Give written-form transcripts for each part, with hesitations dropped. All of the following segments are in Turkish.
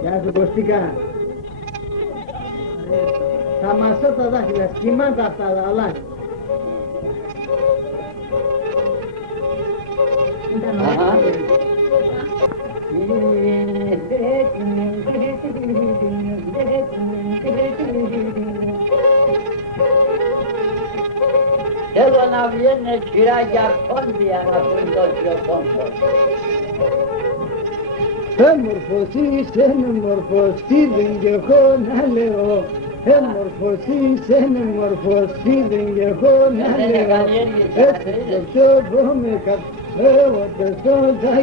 Γεια σου Κωστίκα. Θα μασώ τα δάχτυλα, σχημάτα αυτά τα αλλά. Θέλω να βγαίνε κυράκια κόντια να πούν το χιοπόντο. Έμορφος είσαι, έμορφος, τι δεν και έχω να λέω. Έμορφος είσαι, έμορφος, τι δεν και έχω να λέω. Έτσι στο σώπο με κατέβω στο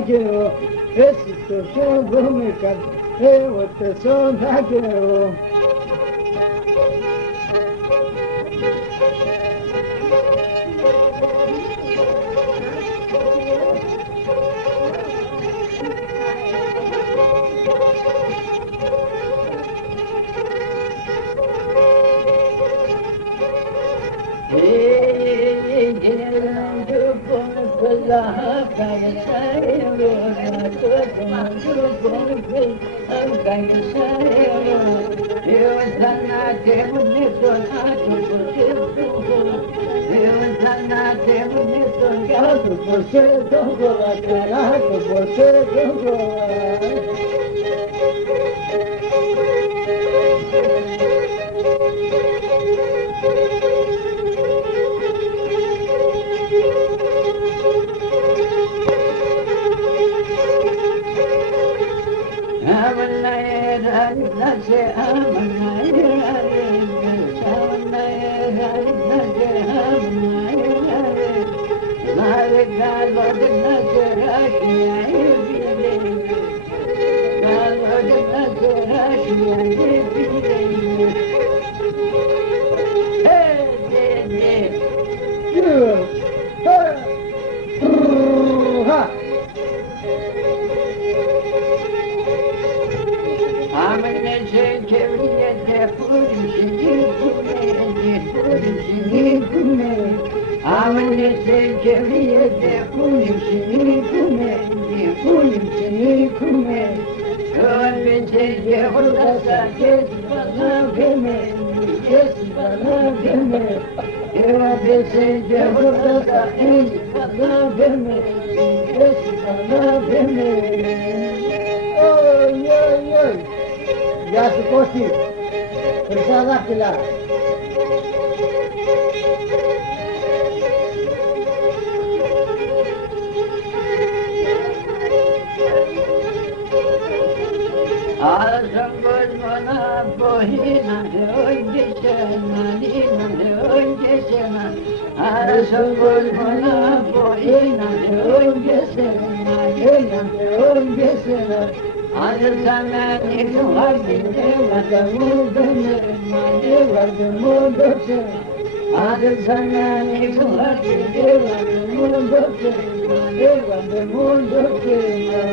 καιρό. Έτσι στο σώπο με κατέβω στο καιρό. Γεια σου Κώστη, χρυσά δάχτυλα. Άλλος ο κόσμος να μπορεί να θεών και σένα, να θεών και σένα. Άλλος ο κόσμος να μπορεί να θεών και σένα, να θεών και σένα. Άλλος θα με ανοίξουν αγγελέματα μου το σένα, γεύαρτε μου το σένα. Άλλος θα με ανοίξουν αγγελέματα μου το σένα, γεύαρτε μου το σένα.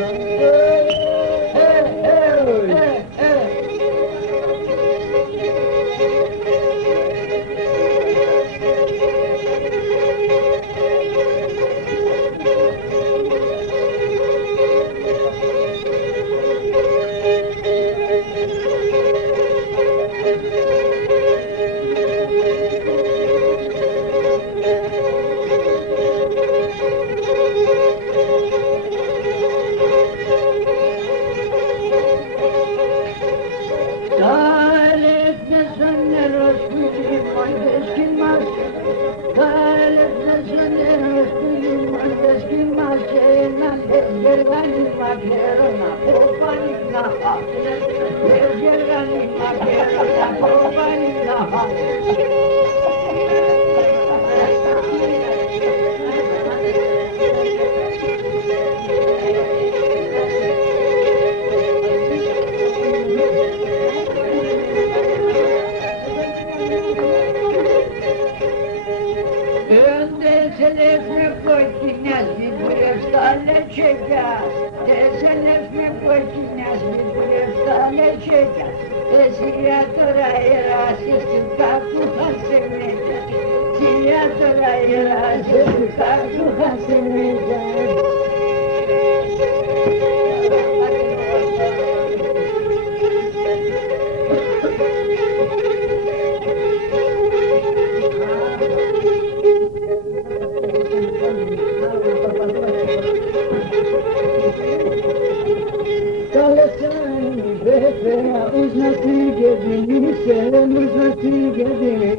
uznati gedini sen uznati gedini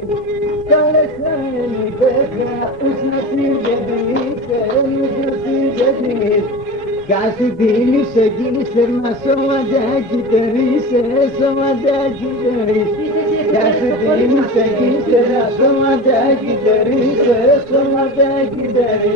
Kalesani beka uznati gedini sen uznati gedini Kasi dili se gili se ma soma da gideri se soma da gideri Kasi dili se gili se ma soma da gideri se soma da gideri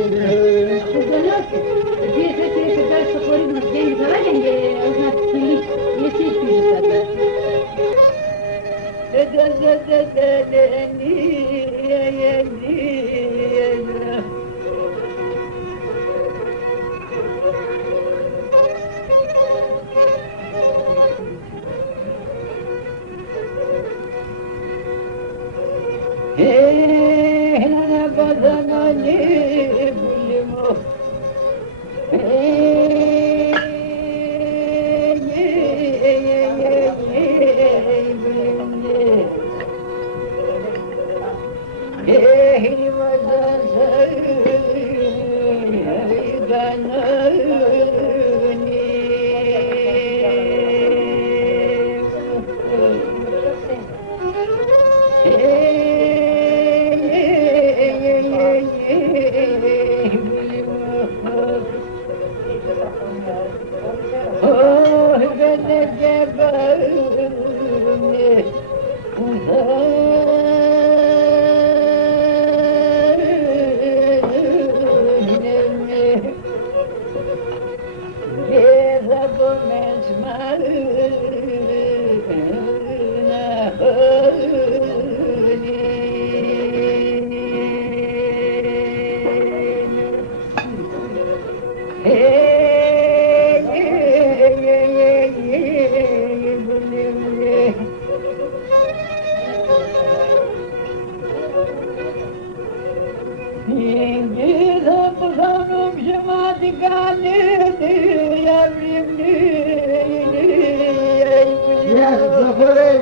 Yes, Zafari.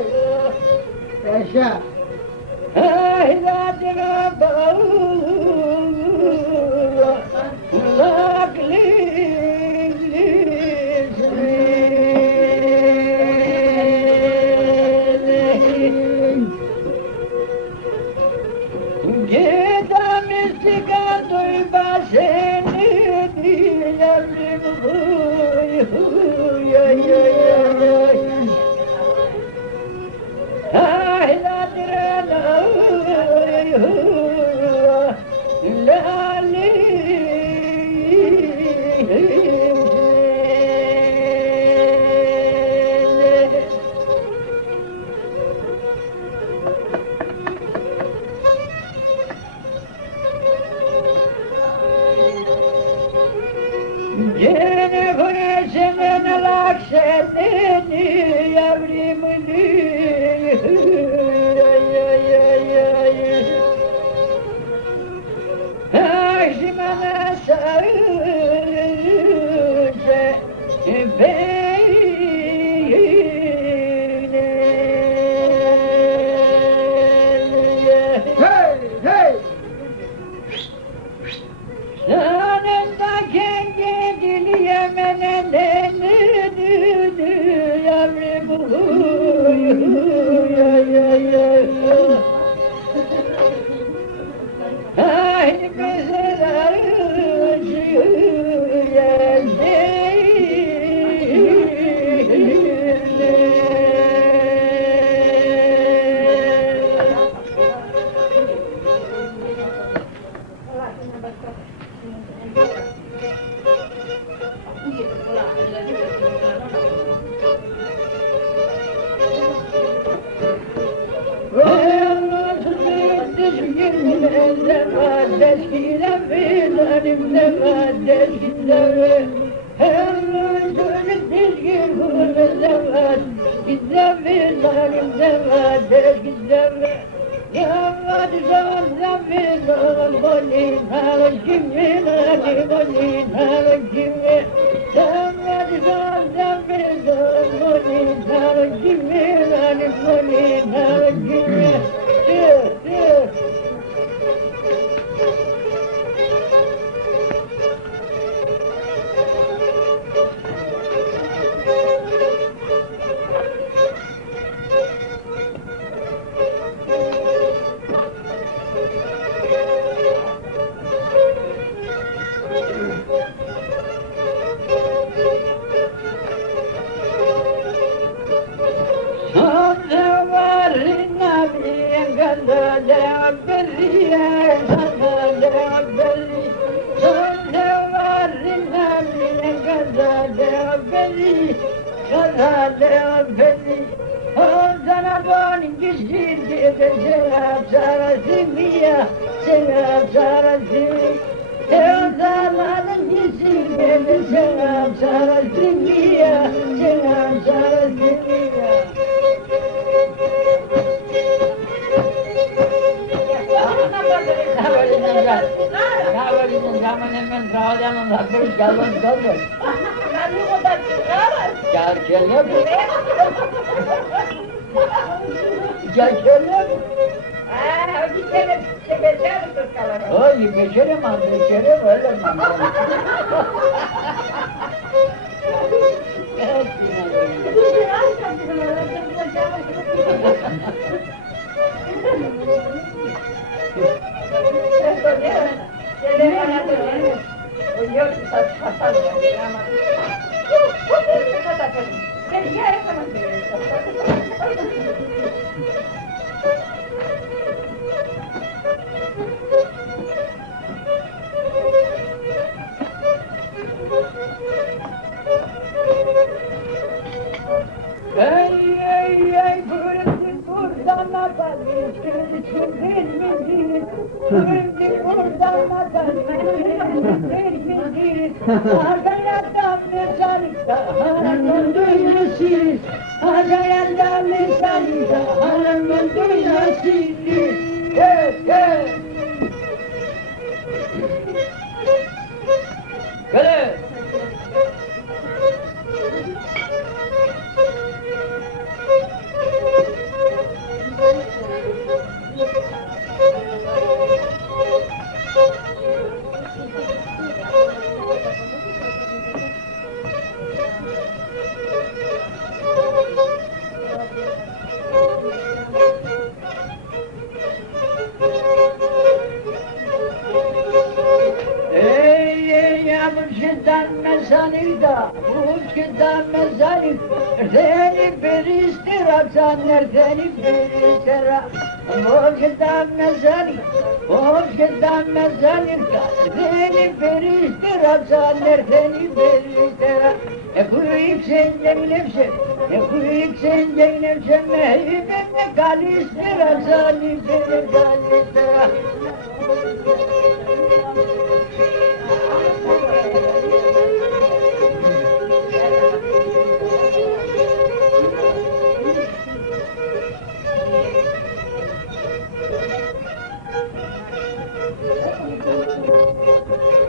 Yaşa. kazale beni. Sana bonin gizli de sevap sarasın ya, sevap sarasın. Zamanın gizli de sevap sarasın ya, sevap sarasın ya. Oye, me quiere más, me quiere ver, Ey, buradan atalım, buradan atalım, Hazayandan mesalikta, hanımın dünyası, Hazayandan mesalikta, hanımın dünyası. Gel. Mürşidden mezanida, mürşidden mezanid, seni bir istirap zanner, seni bir istirap. Mürşidden mezanid, mürşidden mezanid, seni bir istirap zanner, seni bir istirap. Büyük sen Zeynep'sin, büyük sen Zeynep'sin, mehibimle kal istirap zanner, seni kal istirap.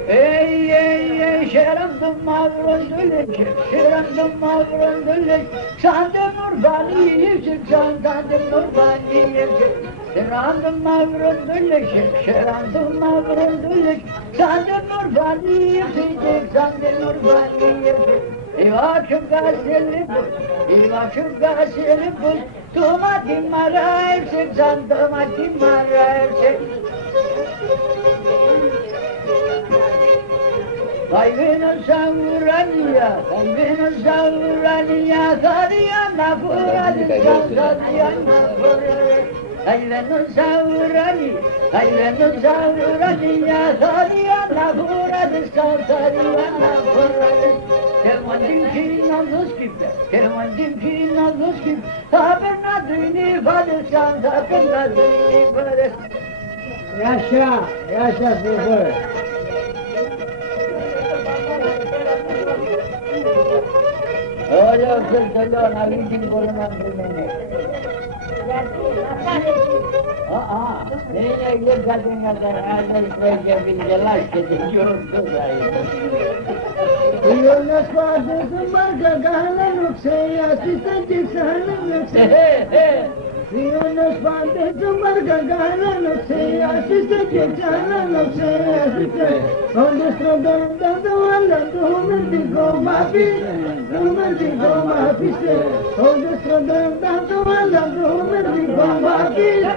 Ey, şerandım mavrun dülük, şerandım mavrun dülük, sandım nurbaniyim, sandım nurbaniyim. Şerandım mavrun dülük, şerandım mavrun dülük, sandım nurbaniyim, sandım nurbaniyim. İvaşım gazeteli bul, İvaşım gazeteli bul, tumatim arayırsın, sandımatim arayırsın. Kalbini savuraniya, kalbini savuraniya, sarıyana fırladısın, sarıyana fırladısın. Kalbini savurani, kalbini savuraniya, sarıyana fırladısın, sarıyana fırladısın. Kemandim ki nazız gibi, kemandim ki nazız gibi, sabırna düğünü falırsan, sabırna düğünü falırsan. Yaşa, yaşa sıfır. Öyle öpsün Ali'cim korunan beni. Neyle yıkadın ya da herkes böyle bir laş dedi, yoruldu zayıf. Yunus vadisi marka kahlanuk seyasi sancık sahanım Yunus vadisi marka kahlanuk seyasi sancık sahanım seyasi Ondustrodonda duvarla duvardigo mafise Ondustrodonda duvarla duvardigo mafise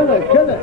Kele, kele.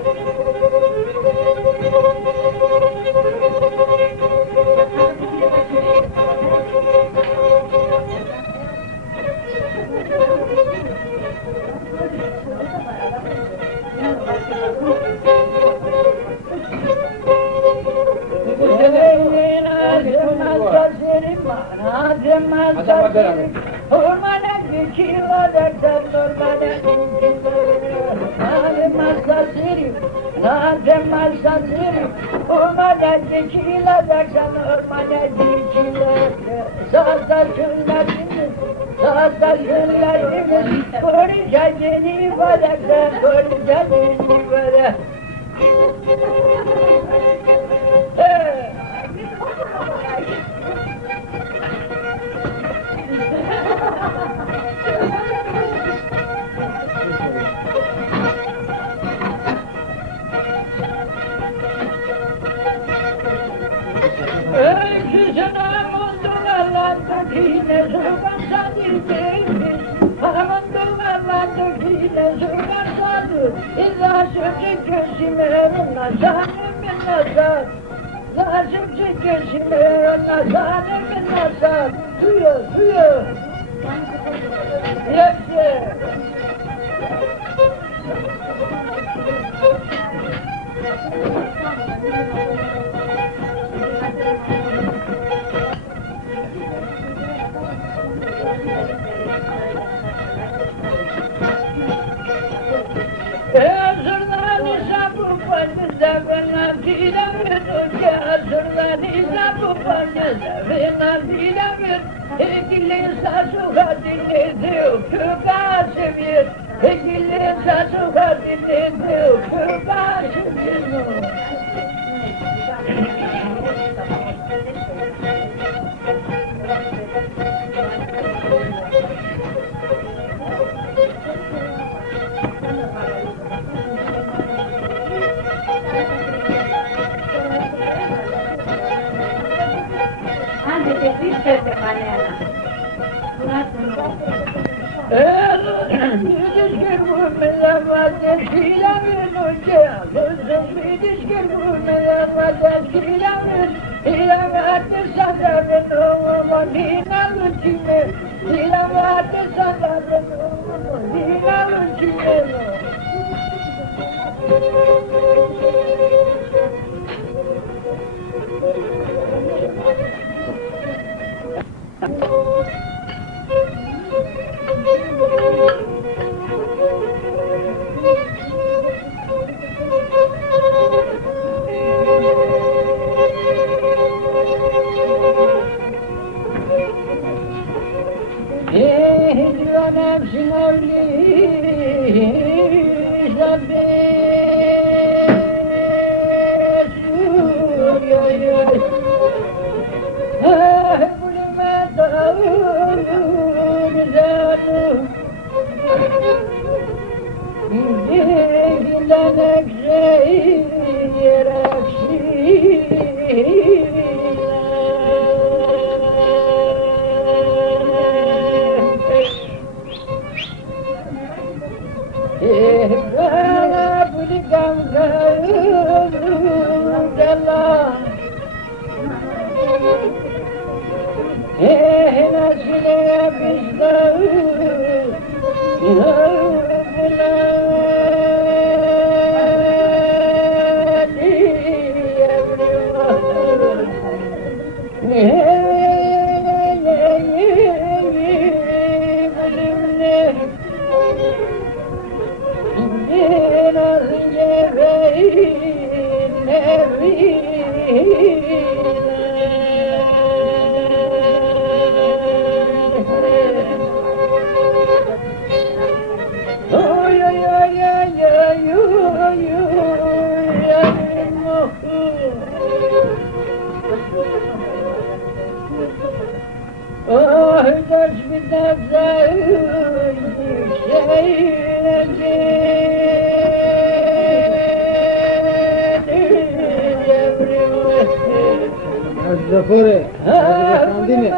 Zafore, Sandine.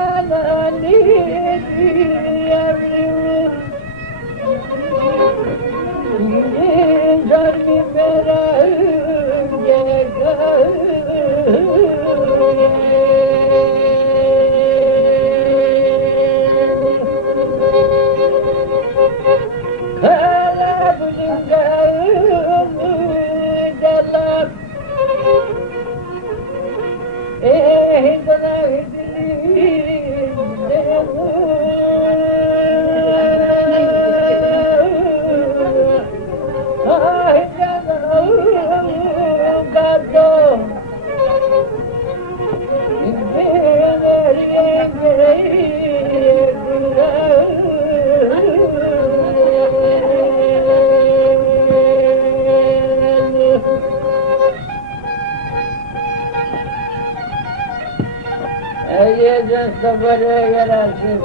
Yiyeceğiz de buraya gelersin.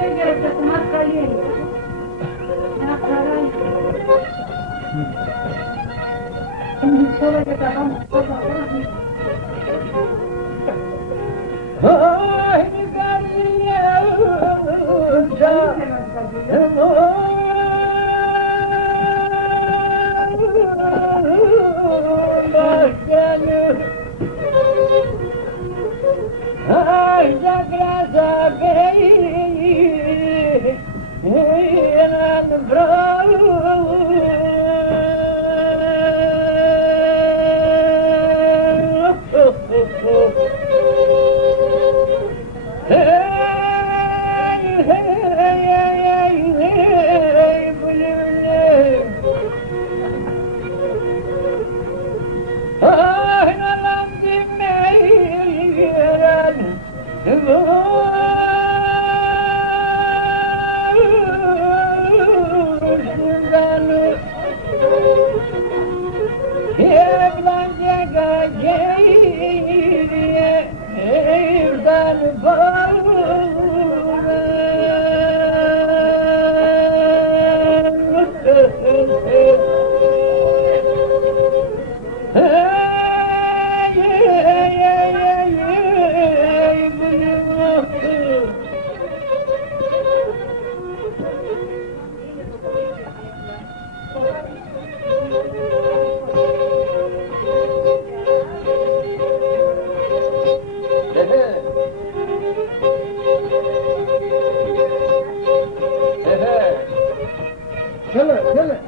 Ne gelecek? Maskaliye. Ne parayı? Şimdi soracak adam. Haydi kardeşim, Söyle, söyle.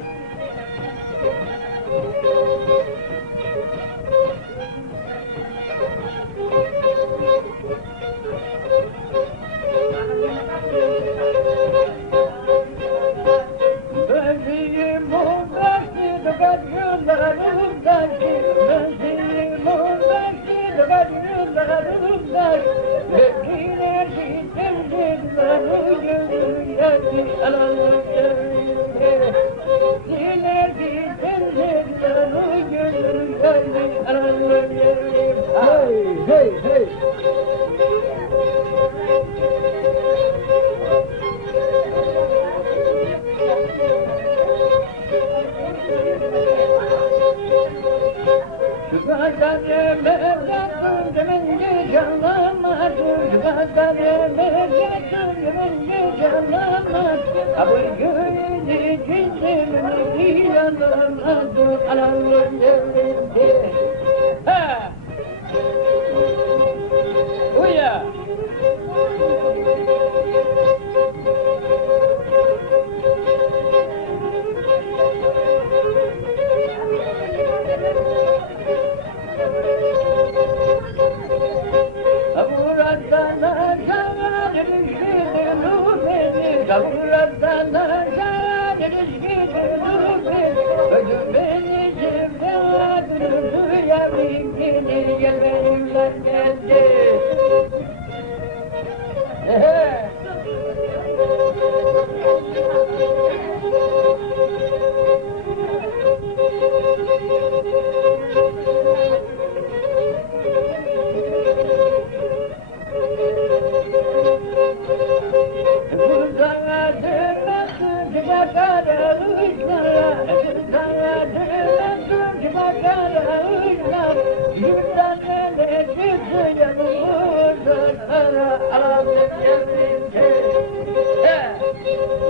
Hey, hey, hey.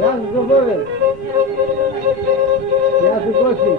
Yazgı buyur. Yazgı koşun.